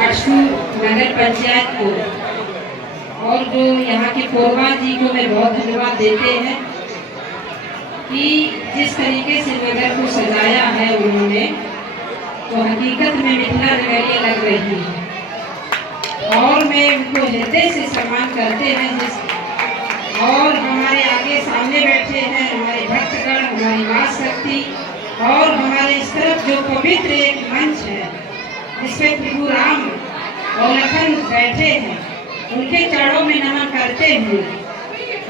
अक्षु नगर पंचायत को और जो यहाँ के कोरबा जी को मैं बहुत धन्यवाद देते हैं कि जिस तरीके से नगर को सजाया है उन्होंने, तो हकीकत में मिथिला नगरिया लग रही है और मैं उनको हृदय से सम्मान करते हैं। और हमारे आगे सामने बैठे हैं हमारे भक्तगण, हमारी माँ शक्ति, और हमारे इस तरफ जो पवित्र एक मंच है जिसमें प्रभु राम और लखन बैठे हैं, उनके चरणों में नमन करते हुए,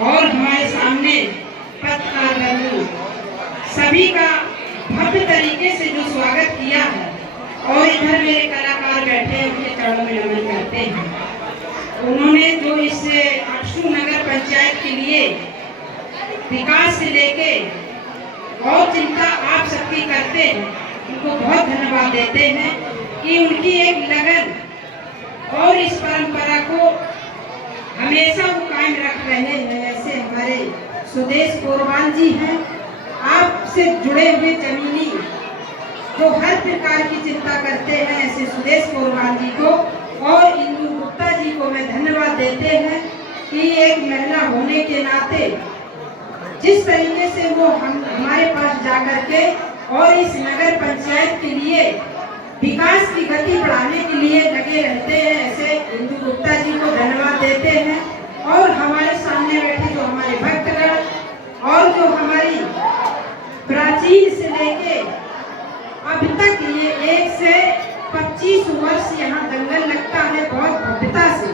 और हमारे सामने पत्रकार बंधु सभी का भव्य तरीके से जो स्वागत किया है, और इधर मेरे कलाकार बैठे हैं उनके चरणों में नमन करते हैं। उन्होंने जो इस अक्षु नगर पंचायत के लिए विकास से लेके और चिंता आप सबकी करते हैं, उनको बहुत धन्यवाद देते हैं कि उनकी एक लगन और इस परंपरा को हमेशा वो कायम रख रहे हैं। ऐसे हमारे सुदेश कोरवाल जी हैं, आपसे जुड़े हुए जमीनी जो हर प्रकार की चिंता करते हैं, ऐसे सुदेश कोरवाल जी को और इंदु गुप्ता जी को मैं धन्यवाद देते हैं कि एक महिला होने के नाते जिस तरीके से वो हमारे पास जाकर के और इस नगर पंचायत के लिए विकास की गति बढ़ाने के लिए लगे रहते हैं, ऐसे इंदु गुप्ता जी को धन्यवाद देते हैं। और हमारे सामने बैठे जो हमारे भक्तगण और जो हमारी प्राचीन से लेके अब तक ये 1 से 25 वर्ष यहाँ दंगल लगता है बहुत भव्यता से।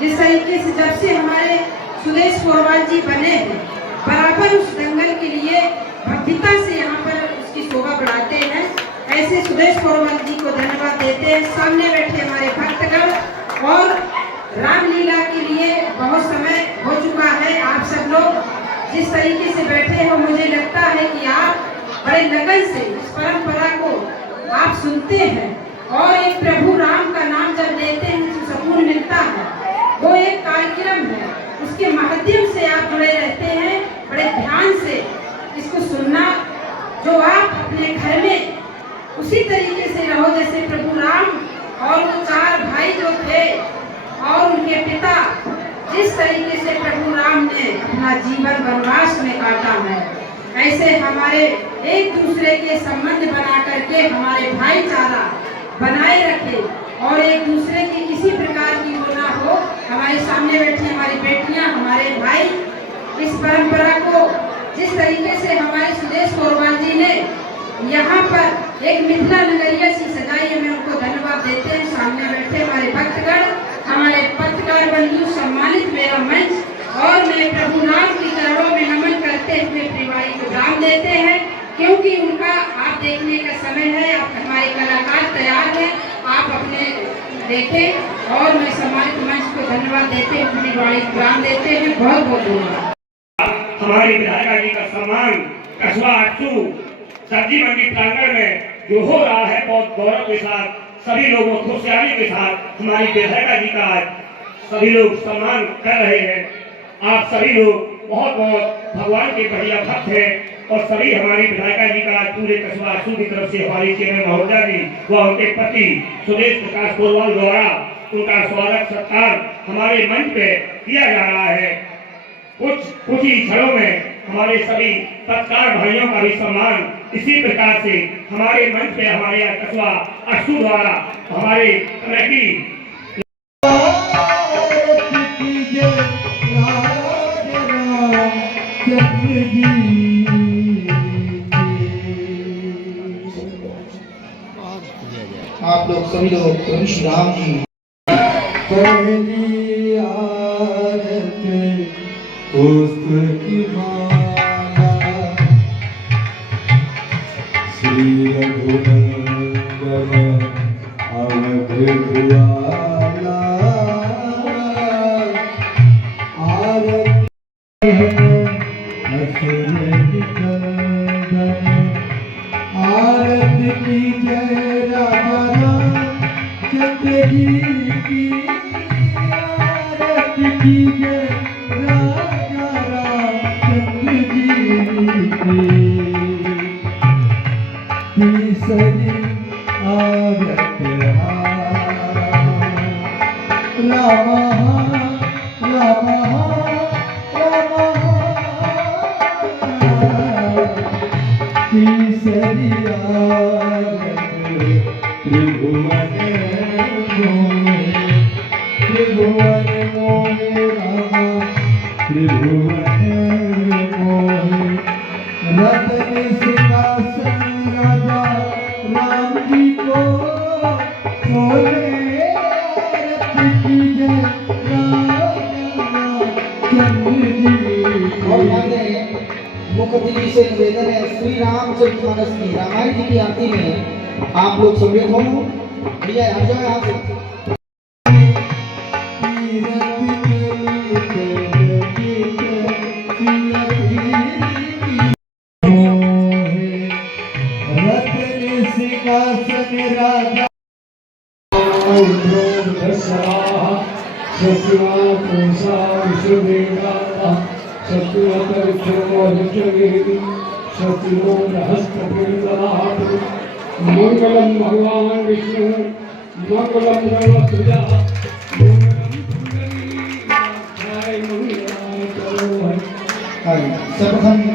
जिस तरीके से जब से हमारे सुदेश कोरवाल जी बने हैं, बराबर उस दंगल के लिए भव्यता से यहाँ पर उसकी शोभा बढ़ाते हैं, ऐसे सुदेश कोरवाल जी को धन्यवाद देते हैं। सामने बैठे हमारे भक्तगण, और रामलीला के लिए बहुत समय हो चुका है, आप सब लोग जिस तरीके से बैठे हो, मुझे लगता है कि आप बड़े लगन से इस परंपरा को आप सुनते हैं, और एक प्रभु राम का नाम जब लेते हैं तो सुकून मिलता है। वो एक कार्यक्रम है, उसके माध्यम से आप जुड़े रहते हैं, बड़े ध्यान से इसको सुनना, जो आप अपने घर में उसी तरीके से रहो जैसे प्रभु राम और वो 4 भाई जो थे और उनके पिता, जिस तरीके से प्रभु राम ने अपना जीवन वनवास में काटा है, ऐसे हमारे एक दूसरे के संबंध बना करके हमारे भाईचारा बनाए रखे और एक दूसरे की किसी प्रकार की वो ना हो। हमारे सामने बैठी हमारी बेटियां, हमारे भाई इस परंपरा को जिस तरीके से हमारे सुदेश कोरवाल जी ने यहाँ पर एक मिथिला नगरिया सी सजाई है, मैं उनको धन्यवाद देते हैं। सामने बैठे हमारे भक्तगण, हमारे पत्रकार बंधु, सम्मानित मेरा मंच, और मैं प्रभु राम के चरणों में नमन करते हुए परिवार को राम देते हैं, क्योंकि उनका आप देखने का समय है। आप हमारे कलाकार तैयार हैं, आप अपने देखें, और मैं सम्मानित मंच को धन्यवाद देते हुए परिवार को राम देते हैं। बहुत बहुत धन्यवाद। हमारी विधायिका जी का सम्मान कस्बा अक्षु सब्जी मंडी प्रांगण में जो हो रहा है, बहुत गौरव के साथ, सभी लोगों खुशहाली के साथ हमारी विधायिका जी का आज सभी लोग सम्मान कर रहे हैं। आप सभी लोग बहुत बहुत भगवान के बढ़िया भक्त हैं, और सभी हमारी विधायिका जी का पूरे कस्बा अक्षु की तरफ से हमारी चेयरमैन महोदया जी व उनके पति सुदेश प्रकाश कोरवाल द्वारा उनका स्वागत सत्कार हमारे मंच पे किया जा रहा है। कुछ ही क्षणों में हमारे सभी पत्रकार भाइयों का भी सम्मान इसी प्रकार से हमारे मंच पे हमारे कस्बा अक्षु द्वारा हमारे कमेटी आप लोग सभी लोग प्रभु श्री राम जी पहली आरत पुस्तक माला श्री रघुनंदन अवधुआला आरत असुर निकंदन आरत की जय राजा रामचंद्र जी की आरत की जय राजा रामचंद्र जी की तीसरी आरत रतन सिंहासन राजा राम जी को सोए रथ की जय चंद्र जी और माने मुखबिरी से निवेदन है श्री रामचरितमानस की रामायण जी की आरती में आप लोग सम्मिलित हो। भैया हट जाओ यहाँ से। राजा मंगलम भगवान विष्णु मंगलम गणपतिजा सर्वप्रथम